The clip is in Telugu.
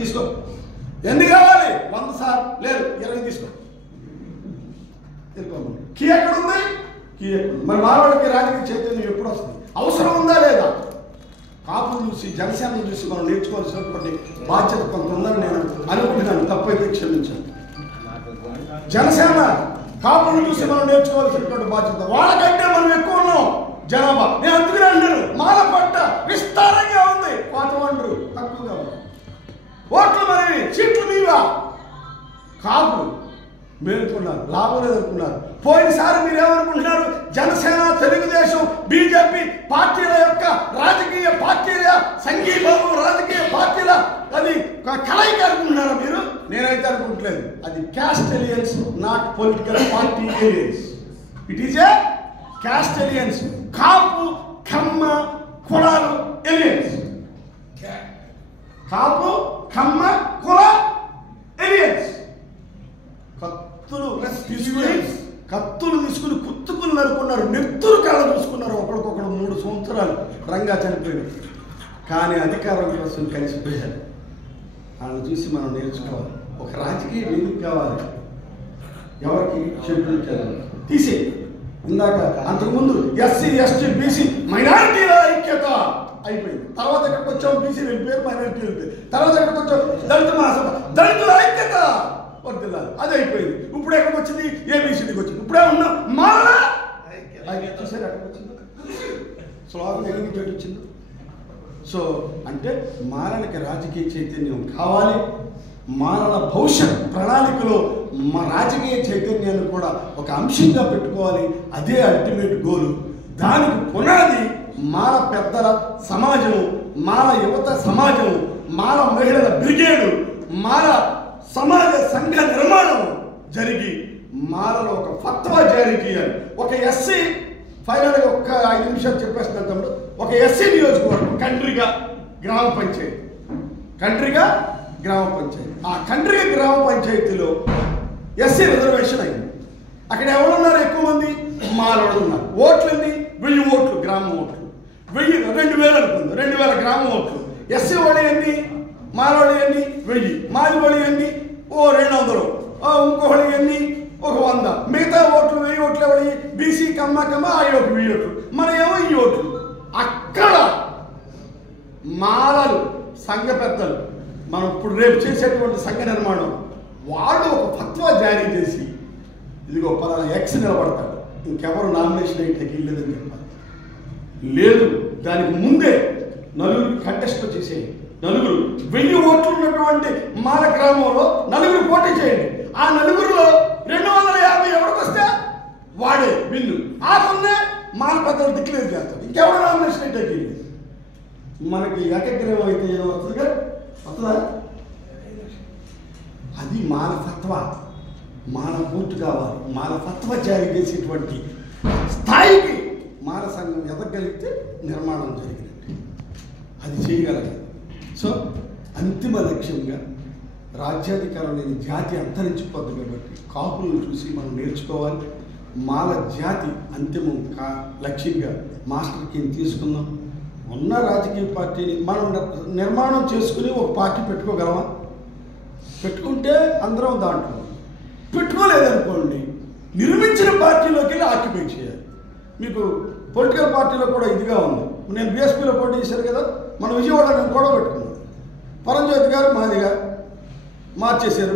తీసుకో. ఎన్ని కావాలి? 100 సార్. లేదు 20 తీసుకో. కీ ఎక్కడ ఉంది? కీ ఎక్కడ? మరి మానవుడికి రాజకీయ చైతన్యం ఎప్పుడు వస్తుంది? అవసరం ఉందా లేదా? కాపులు చూసి జనసేనను చూసి మనం నేర్చుకోవాల్సినటువంటి బాధ్యత కొంత ఉందని నేను అనుకుంటున్నాను. తప్పైతే క్షమించాను. జనసేన కాపులను చూసి మనం నేర్చుకోవాల్సినటువంటి బాధ్యత. వాళ్ళకంటే మనం ఎక్కువ ఉన్నాం జనాభా. నేను అందుకనే అంటాను, మాల పట్ట విస్తారంగా ఉంది, కోతవండ్రు తక్కువగా ఉంది. ఓట్లు మనవి, సీట్లు మీవా. కాపులు మేలుకున్నారు, లాభం లేదనుకున్నారు. పోయినసారి మీరేమనుకుంటున్నారు? జనసేన, తెలుగుదేశం, బీజేపీ పార్టీల యొక్క రాజకీయ పార్టీల సంఘీభావం, రాజకీయ పార్టీల అది కలయిక అనుకుంటున్నారా మీరు? నేనైతే అనుకుంటలేదు. అది caste alliance, not political party alliance. It is a caste alliance. Kapu, Kamma, కులాలు ఎలియన్స్. కాపు, కమ్మ, కుల ఎలియన్స్. కత్తులు తీసుకుని కుత్తుకుని నరుకున్నారు, నెత్తురు కళ్ళ చూసుకున్నారు. ఒకరికొకరు 3 సంవత్సరాలు రంగా చనిపోయింది. కానీ అధికారం కోసం కలిసిపోయారు. వాళ్ళని చూసి మనం నేర్చుకోవాలి. ఒక రాజకీయ వేదిక కావాలి. ఎవరికి షెడ్యూల్ తీసే. ఇందాక అంతకుముందు ఎస్సీ, ఎస్టీ, బీసీ మైనారిటీల ఐక్యత అయిపోయింది. తర్వాత ఎక్కడికి వచ్చాం? బీసీ వెళ్ళిపోయారు, మైనారిటీ వెళ్ళిపోయింది. తర్వాత ఎక్కడికి వచ్చాం? దళిత మహాసభ, దళితుల ఐక్యత వర్దిల్లాలి, అది అయిపోయింది. ఇప్పుడు ఎక్కడికి వచ్చింది? ఏబీసీడీకి వచ్చింది. ఇప్పుడే ఉన్నాం మాల చూసారు ఎక్కడికి వచ్చింది? స్లోగన్ ఎక్కడి నుంచి వచ్చింది? సో అంటే మాలనికి రాజకీయ చైతన్యం కావాలి. మాలల భవిష్యత్ ప్రణాళికలో మా రాజకీయ చైతన్యాన్ని కూడా ఒక అంశంగా పెట్టుకోవాలి. అదే అల్టిమేట్ గోలు. దానికి పునాది మాల పెద్దల సమాజము, మాల యువత సమాజము, మాల మహిళల బ్రిగేడు, మాల సమాజ సంఘ నిర్మాణం జరిగి మాలలో ఒక ఫత్వా జారీ చేయాలి. ఒక ఎస్సీ ఫైనల్గా ఒక్క 5 నిమిషాలు చెప్పేస్తున్నారు తమ్ముడు. ఒక ఎస్సీ నియోజకవర్గం కంట్రీగా గ్రామ పంచాయతీ, కంట్రీగా గ్రామ పంచాయతీ. ఆ కంట్రీగా గ్రామ పంచాయతీలో ఎస్సీ రిజర్వేషన్ అయింది. అక్కడ ఎవరున్నారు? ఎక్కువ మంది మాలవాళ్ళు ఉన్నారు. ఓట్లన్నీ 1000 ఓట్లు, గ్రామ ఓట్లు 1000, 2000 అనుకుంది, 2000 గ్రామ ఓట్లు. ఎస్సీ వాళ్ళు ఎన్ని, మాలవాళ్ళు ఎన్ని? 1000. మాది వాళ్ళు ఎన్ని? 200. ఇంకోళ్ళు ఎన్ని? 100. మిగతా ఓట్లు 1000 ఓట్లు ఎవరి? బీసీ, కమ్మ అవి ఒక 1000 ఓట్లు, మన ఏమో ఈ ఓట్లు. అక్కడ మాలలు సంఘ పెద్దలు, మనం ఇప్పుడు రేపు చేసేటువంటి సంఘ నిర్మాణం, వాళ్ళు ఒక ఫత్వా జారీ చేసి ఇదిగో పలానా ఎక్స్ నిలబడతాడు, ఇంకెవరు నామినేషన్ అయ్యేటకి లేదని చెప్పాలి. లేదు, దానికి ముందే నలుగురు కంటెస్ట్ చేసేయండి. 1000 ఓట్లు ఉన్నటువంటి మాల గ్రామంలో 4 పోటీ చేయండి. ఆ 4లో 250 ఎవరికి వస్తే వాడే విన్ను. ఆ కొన్నే మాల పెద్దలు డిక్లేర్ చేస్తారు, ఇంకెవరు నామినేషన్ అయ్యేటకి. మనకి ఏకగ్రీవం అయితే ఏదో వస్తుందిగా, వస్తుందా? అది మాల ఫత్వా. మాల పూర్తి కావాలి. మాల ఫత్వా జారీ చేసేటువంటి స్థాయికి మాల సంఘం ఎదగలిగితే నిర్మాణం జరిగినట్టు. అది చేయగలగాలి. సో అంతిమ లక్ష్యంగా రాజ్యాధికారం లేని జాతి అంతరించిపోద్ది కాబట్టి కాపులను చూసి మనం నేర్చుకోవాలి. మాల జాతి అంతిమం లక్ష్యంగా మాస్టర్ కీని తీసుకుందాం. ఉన్న రాజకీయ పార్టీని మనం నిర్మాణం చేసుకుని ఒక పార్టీ పెట్టుకోగలమా? పెట్టుకుంటే అందరం దాంట్లో, పెట్టుకోలేదనుకోండి నిర్మించిన పార్టీలోకి వెళ్ళి ఆక్యుపై చేయాలి. మీకు పొలిటికల్ పార్టీలో కూడా ఇదిగా ఉంది. నేను బీఎస్పీలో పోటీ చేశాను కదా, మన విజయవాడలో కూడా పెట్టుకున్నాను. పరంజ్యోతి గారు మాదిగా మార్చేశారు.